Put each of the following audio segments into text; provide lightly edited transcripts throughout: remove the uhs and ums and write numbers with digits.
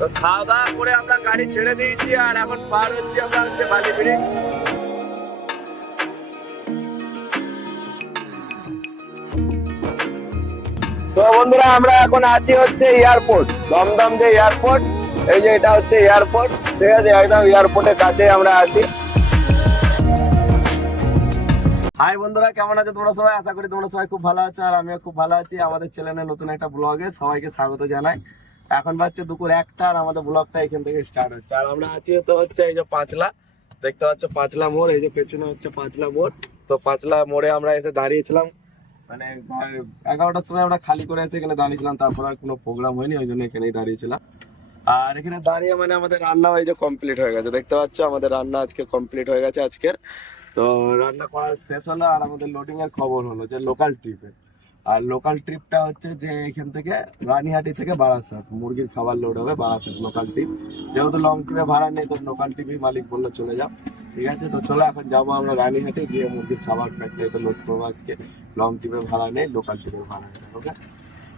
তো খাওয়া দাওয়া করে আমরা গাড়ি ছেড়ে দিয়েছি আর এখন পার হচ্ছি আমরা বালি ব্রিজ। তো বন্ধুরা আমরা এখন আছি হচ্ছে এয়ারপোর্ট, দমদম যে এয়ারপোর্ট, এই যে এটা হচ্ছে এয়ারপোর্ট, ঠিক আছে, একদম এয়ারপোর্টের কাছে আমরা আছি। হাই বন্ধুরা, কেমন আছো তোমরা সবাই? আশা করি তোমরা সবাই খুব ভালো আছো আর আমিও খুব ভালো আছি। আমাদের চ্যানেলের নতুন একটা ব্লগে সবাইকে স্বাগত জানাই। এখন বাজছে দুপুর 1টা আর আমাদের ব্লগটা এখান থেকে স্টার্ট হচ্ছে। আর আমরা আছি তো হচ্ছে এই যে পাঁচলা, দেখতে পাচ্ছ পাঁচলা মোড়, এই যে পেছনে হচ্ছে পাঁচলা মোড়। তো পাঁচলা মোড়ে আমরা এসে দাঁড়িয়েছিলাম, মানে 11টার সময় আমরা খালি করে এসে এখানে দাঁড়িয়েছিলাম। তারপর আর কোনো প্রোগ্রাম হয়নি, ওই জন্য এখানেই দাঁড়িয়েছিলাম। আর এখানে দাঁড়িয়ে মানে আমাদের রান্না এই যে কমপ্লিট হয়ে গেছে, দেখতে পাচ্ছ আমাদের রান্না আজকে কমপ্লিট হয়ে গেছে আজকের। তো রান্না করা শেষ হলো আর আমাদের লোডিং এর খবর হলো যে লোকাল ট্রিপে। আর লোকাল ট্রিপটা হচ্ছে যে এখান থেকে রানীহাটি থেকে বারাসাত মুরগির খাবার লোড হবে বারাসাত লোকাল ট্রিপ। যেহেতু লং ট্রিপে ভাড়া নেই তো লোকাল ট্রিপই মালিক বললো চলে যাও, ঠিক আছে। তো চলো এখন যাবো আমরা রানীহাটি, গিয়ে মুরগির খাবার ফ্যাক্টরিতে লোড করবো আজকে। লং ট্রিপে ভাড়া নেই, লোকাল ট্রিপের ভাড়া নেই, ওকে।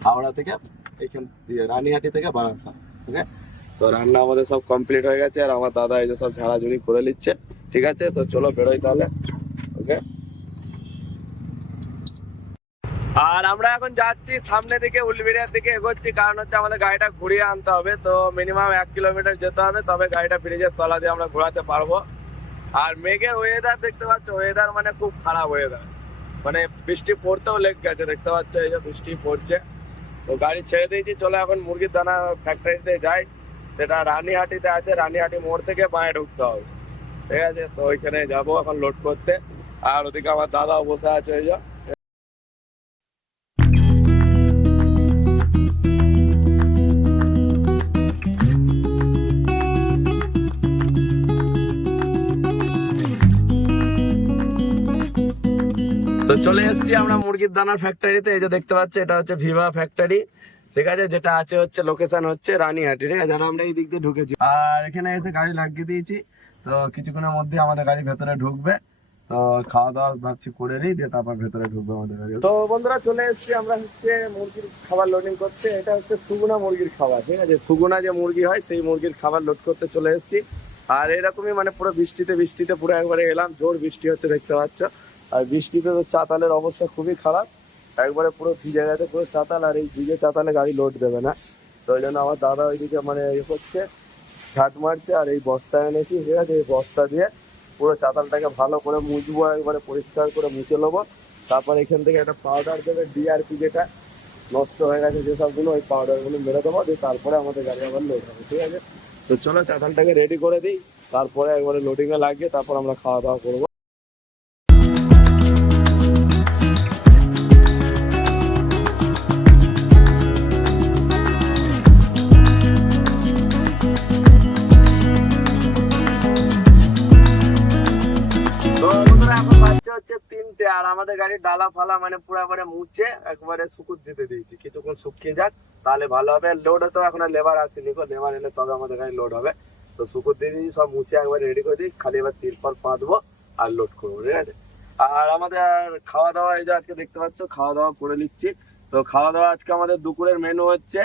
হাওড়া থেকে এখান রানীহাটি থেকে বারাসাত, ওকে। তো রান্না আমাদের সব কমপ্লিট হয়ে গেছে আর আমার দাদা এই যে সব ঝাড়াঝুড়ি করে নিচ্ছে, ঠিক আছে। তো চলো বেরোই তাহলে, ওকে। আর আমরা এখন যাচ্ছি সামনে দিকে, উলবেড়িয়ার দিকে এগোচ্ছি, কারণ হচ্ছে আমাদের গাড়িটা ঘুরিয়ে আনতে হবে। তো মিনিমাম 1 কিলোমিটার যেতে হবে, তবে গাড়িটা ব্রিজের তলা দিয়ে আমরা ঘোরাতে পারবো। আর মেঘের ওয়েদার দেখতে পাচ্ছ, ওয়েদার মানে খুব খারাপ ওয়েদার, মানে বৃষ্টি পড়তেও লেগ গেছে, দেখতে পাচ্ছ এই যে বৃষ্টি পড়ছে। তো গাড়ি ছেড়ে দিয়েছি, চলো এখন মুরগির দানা ফ্যাক্টরিতে যাই। সেটা রানীহাটিতে আছে, রানীহাটি মোড় থেকে বাঁয়ে ঢুকতে হবে, ঠিক আছে। তো ওইখানে যাবো এখন লোড করতে। আর ওদিকে আমার দাদাও বসে আছে ওই যে। তো চলে এসেছি আমরা মুরগির দানার ফ্যাক্টরিতে, এই যে দেখতে পাচ্ছি এটা হচ্ছে ভিভা ফ্যাক্টরি, ঠিক আছে। যেটা আছে হচ্ছে লোকেশন হচ্ছে রানীহাটি, ঠিক আছে। আমরা এই দিক দিয়ে ঢুকেছি আর এখানে এসে গাড়ি লাগিয়ে দিয়েছি। তো কিছুক্ষণের মধ্যে আমাদের গাড়ি ভেতরে ঢুকবে। তো খাওয়া দাওয়া ভাবছি করে নিই, দিয়ে তারপর ভেতরে ঢুকবে আমাদের গাড়ি। তো বন্ধুরা চলে এসেছি আমরা হচ্ছে মুরগির খাবার লোডিং করতে। এটা হচ্ছে সুগুনা মুরগির খাবার, ঠিক আছে। সুগুনা যে মুরগি হয় সেই মুরগির খাবার লোড করতে চলে এসেছি। আর এরকমই মানে পুরো বৃষ্টিতে বৃষ্টিতে পুরো একবারে এলাম, জোর বৃষ্টি হচ্ছে দেখতে পাচ্ছ। আর বৃষ্টিতে তো চাতালের অবস্থা খুবই খারাপ, একবারে পুরো ভিজে গেছে পুরো চাতাল। আর এই ভিজে চাতালে গাড়ি লোড দেবে না, তো ওই জন্য আমার দাদা ওইদিকে মানে ইয়ে করছে, ঝাঁট মারছে। আর এই বস্তা এনেছি, ঠিক আছে, এই বস্তা দিয়ে পুরো চাতালটাকে ভালো করে মুছবো, একবারে পরিষ্কার করে মুছে নেবো। তারপর এখান থেকে একটা পাউডার দেবে, ডিআরপি, যেটা নষ্ট হয়ে গেছে যেসবগুলো, ওই পাউডারগুলো মেরে দেবো, দিয়ে তারপরে আমাদের গাড়ি আবার লোড হবে, ঠিক আছে। তো চলো চাতালটাকে রেডি করে দিই, তারপরে একবারে লোডিংয়ে লাগিয়ে তারপর আমরা খাওয়া দাওয়া করবো। হচ্ছে 3টে আর আমাদের গাড়ির ডালা ফালা মানে পুরো একবারে মুছে একবারে শুকুর দিতে দিয়েছি, কিছুক্ষণ শুকিয়ে যাক তাহলে ভালো হবে। লোড হতো এখন লেবার আসেনি, লেবার এলে তবে আমাদের গাড়ি লোড হবে। তো শুকুর দিয়ে দিয়েছি, সব মুছে একবার রেডি করে দিই, খালি এবার তিরপল পাতবো আর লোড করবো, ঠিক আছে। আর আমাদের খাওয়া দাওয়া এই যে আজকে দেখতে পাচ্ছ খাওয়া দাওয়া করে নিচ্ছি। তো খাওয়া দাওয়া আজকে আমাদের দুপুরের মেনু হচ্ছে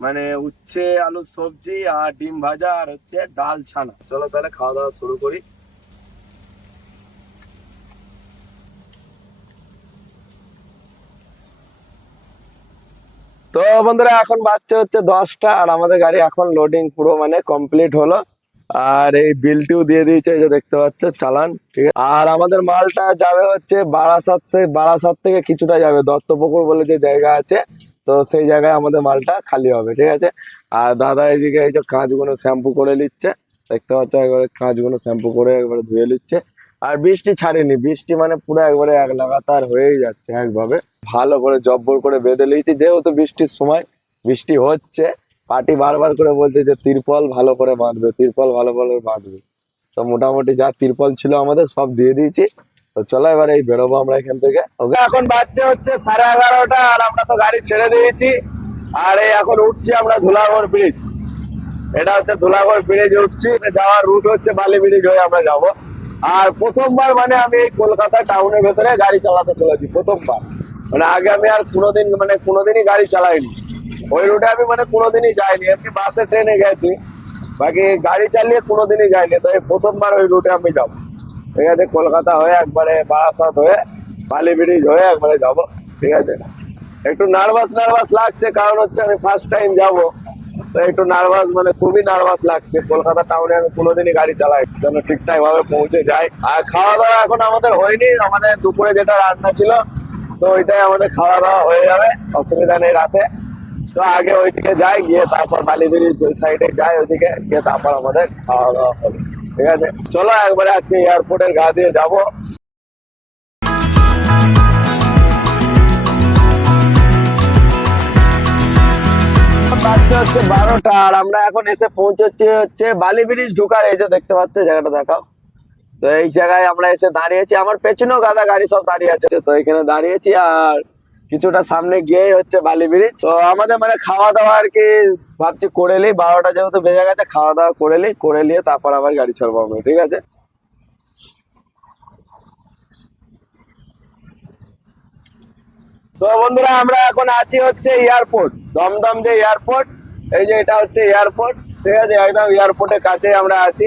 মানে উচ্ছে আলুর সবজি আর ডিম ভাজা আর হচ্ছে ডাল ছানা। চলো তাহলে খাওয়া দাওয়া শুরু করি। তো বন্ধুরা এখন বাজছে হচ্ছে 10টা আর আমাদের গাড়ি এখন লোডিং পুরো মানে কমপ্লিট হলো। আর এই বিলটিও দিয়ে দিয়েছে, এই যে দেখতে পাচ্ছ চালান, ঠিক আছে। আর আমাদের মালটা যাবে হচ্ছে বারাসাত থেকে কিছুটা যাবে দত্তপুকুর বলে যে জায়গা আছে, তো সেই জায়গায় আমাদের মালটা খালি হবে, ঠিক আছে। আর দাদা এইদিকে এই যে কাঁচগুলো শ্যাম্পু করে নিচ্ছে, দেখতে পাচ্ছ একবারে কাঁচগুলো শ্যাম্পু করে একবারে ধুয়ে নিচ্ছে। আর বৃষ্টি ছাড়েনি, বৃষ্টি মানে পুরো একবারে এক লাগাতার হয়েই যাচ্ছে একভাবে, ভালো করে জব্বর করে বেঁধে নিয়েছি। যেহেতু বৃষ্টির সময় বৃষ্টি হচ্ছে, পার্টি বারবার করে বলছে যে তিরপল ভালো করে বাঁধবে, তিরপল ভালো করে বাঁধবে। তো মোটামুটি যা তিরপল ছিল আমাদের সব দিয়ে দিয়েছি। তো চলো এবার এই বেরোবো আমরা এখান থেকে। এখন বাজছে হচ্ছে 11:30 আর আমরা তো গাড়ি ছেড়ে দিয়েছি। আর এই এখন উঠছি আমরা ধুলাগড় ব্রিজ, এটা হচ্ছে ধুলাগড় ব্রিজে উঠছি, যাওয়ার রুট হচ্ছে বালি ব্রিজ হয়ে আমরা যাবো। আর প্রথমবার মানে আমি এই কলকাতা টাউনের ভেতরে গাড়ি চালাতে চলেছি, প্রথমবার। মানে আগে আমি আর কোনোদিনই গাড়ি চালাইনি, ওই রুটে আমি মানে কোনোদিনই যাইনি, এমনি বাসে ট্রেনে গেছি, বাকি গাড়ি চালিয়ে কোনোদিনই যাইনি। তো এই প্রথমবার ওই রুটে আমি যাবো। ঠিক আছে, কলকাতা হয়ে একবারে বারাসাত হয়ে বালি ব্রিজ হয়ে একবারে যাবো। ঠিক আছে, একটু নার্ভাস নার্ভাস লাগছে, কারণ হচ্ছে আমি ফার্স্ট টাইম যাব। তো একটু নার্ভাস, মানে খুবই নার্ভাস লাগছে। কলকাতা টাউনে আমি কোনোদিনই গাড়ি চালাই যেন ঠিকঠাক ভাবে পৌঁছে যাই। আর খাওয়া দাওয়া এখন আমাদের হয়নি, আমাদের দুপুরে যেটা রান্না ছিল তো ওইটাই আমাদের খাওয়া দাওয়া হয়ে যাবে, অসুবিধা নেই রাতে। তো আগে ওইদিকে যাই, গিয়ে তারপর বালি ব্রিজ ওই সাইডে যাই, ওইদিকে গিয়ে তারপর আমাদের খাওয়া দাওয়া হবে। ঠিক আছে, চলো একবারে আজকে এয়ারপোর্টের গা দিয়ে যাবো। বাজছে হচ্ছে 12টা, আর আমরা এখন এসে পৌঁছেছি হচ্ছে বালি ব্রিজ ঢুকার, এই যে দেখতে পাচ্ছ জায়গাটা দেখাও। তো এই জায়গায় আমরা এসে দাঁড়িয়েছি, আমার পেছনেও গাদা গাড়ি সব দাঁড়িয়ে আছে, তো এখানে দাঁড়িয়েছি। আর কিছুটা সামনে গিয়েই হচ্ছে বালি ব্রিজ। তো আমাদের মানে খাওয়া দাওয়া আর কি ভাবছি করে নিই, 12টা যেহেতু বেজে গেছে, খাওয়া দাওয়া করে নিয়ে তারপর আবার গাড়ি ছাড়বো আমরা। ঠিক আছে, তো বন্ধুরা আমরা এখন আছি হচ্ছে এয়ারপোর্ট, দমদম যে এয়ারপোর্ট, এই যে এটা হচ্ছে এয়ারপোর্ট। ঠিক আছে, একদম এয়ারপোর্টের কাছে আমরা আছি,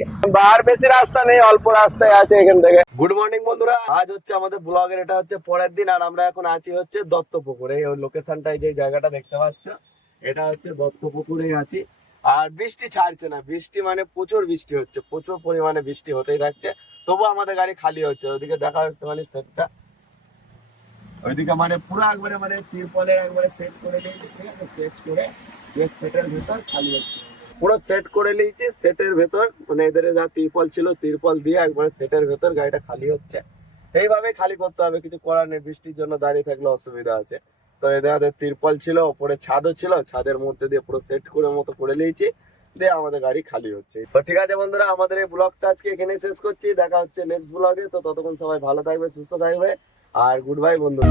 আর বেশি রাস্তা নেই, অল্প রাস্তায় আছে এখান থেকে। গুড মর্নিং বন্ধুরা, আজ হচ্ছে আমাদের ব্লগের এটা হচ্ছে পরের দিন, আর আমরা এখন আছি হচ্ছে দত্তপুকুরে। এই লোকেশনটাই যে জায়গাটা দেখতে পাচ্ছ, এটা হচ্ছে দত্তপুকুরেই আছি। আর বৃষ্টি ছাড়ছে না, বৃষ্টি মানে প্রচুর বৃষ্টি হচ্ছে, প্রচুর পরিমাণে বৃষ্টি হতেই থাকছে, তবু আমাদের গাড়ি খালি হচ্ছে। ওইদিকে দেখা একটুখানি সেটটা, ওইদিকে মানে পুরো একবারে মানে তিরপলে একবারে সেট করে নিয়েছি। ঠিক আছে, সেট করে সেটের ভেতর খালি হচ্ছে, পুরো সেট করে নিয়েছি সেটের ভেতর, মানে এদের যা তিরপল ছিল তিরপল দিয়ে একবারে সেটের ভেতর গাড়িটা খালি হচ্ছে। এইভাবে খালি করতে হবে, কিছু করার নেই, বৃষ্টির জন্য দাঁড়িয়ে থাকলে অসুবিধা আছে। তো এদের তিরপল ছিল, ওপরে ছাদও ছিল, ছাদের মধ্যে দিয়ে পুরো সেট করে মতো করে নিয়েছি, দিয়ে আমাদের গাড়ি খালি হচ্ছে। তো ঠিক আছে বন্ধুরা, আমাদের এই ব্লগটা আজকে এখানে শেষ করছি, দেখা হচ্ছে নেক্সট ব্লগে। তো ততক্ষণ সবাই ভালো থাকবে, সুস্থ থাকবে, আর গুড বাই বন্ধু।